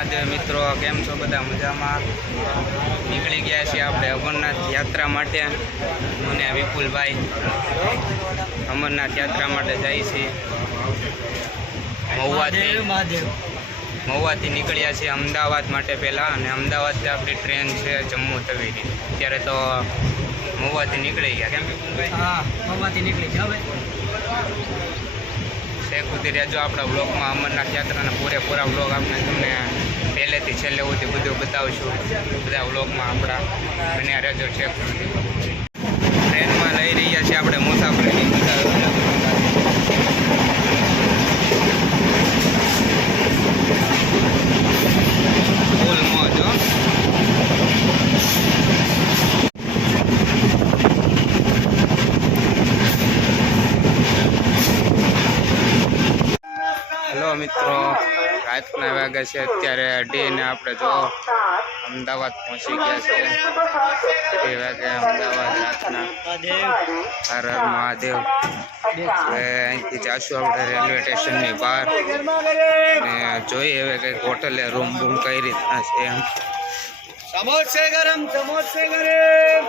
મહાદેવ મિત્રો, કેમ છો બધા? મજામાં? નીકળી ગયા છીએ આપણે અમરનાથ યાત્રા માટે. મને વિપુલભાઈ અમરનાથ યાત્રા માટે જાય છે. મહુવાથી નીકળ્યા છીએ અમદાવાદ માટે પહેલાં, અને અમદાવાદથી આપણી ટ્રેન છે જમ્મુ તવીની. અત્યારે તો મહુવાથી નીકળી ગયા. કેમ વિપુલભાઈ? હા, મહુવાથી નીકળી ગયા ભાઈ. સુધી રહેજો આપણા બ્લોગમાં. અમરનાથ યાત્રાના પૂરેપૂરા બ્લોગ આપણે તમને પહેલેથી છેલ્લે સુધી બધું બતાવશું. બધા બ્લોગમાં આપણા બન્યા રહેજો. છેક ટ્રેનમાં લઈ રહ્યા છીએ આપણે મુસાફરીની ફૂલ મોજ. હેલો મિત્રો, રાતના વાગે છે અત્યારે 2:00 ને આપણે જો અમદાવાદ પહોંચી ગયા છે. 2 વાગે અમદાવાદ રાતના. હર હર મહાદેવ. અહીંથી જાશું આપણે રેલવે સ્ટેશનની બહાર ને જોઈએ હવે કંઈક હોટલે રૂમ બૂમ કઈ રીતના છે એમ. સમોસે ગરમ ગરમ.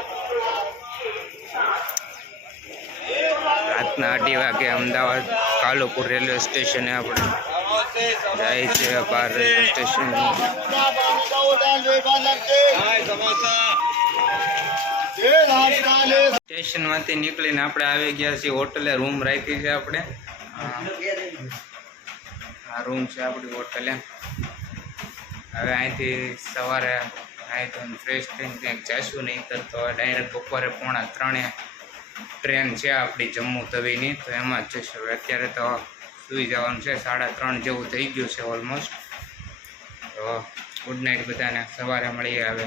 રાતના 2:30 વાગે અમદાવાદ કાલુપુર રેલવે સ્ટેશને આપણે જાય છે. બહાર રેલવે સ્ટેશન સ્ટેશનમાંથી નીકળીને આપણે આવી ગયા છીએ હોટલે. રૂમ રાખી છે આપણે. આ રૂમ છે આપણી હોટલે. હવે અહીંથી સવારે અહીં ફ્રેશ થઈને ક્યાંક જઈશું, નહીં તો ડાયરેક્ટ બપોરે 2:45 ટ્રેન છે આપણી જમ્મુ તવીની, તો એમાં જ જઈશું. અત્યારે તો સૂઈ જવાનું છે. 3:30 જેવું થઈ ગયું છે ઓલમોસ્ટ. તો ગુડ નાઇટ બધાને. સવારે મળીએ હવે.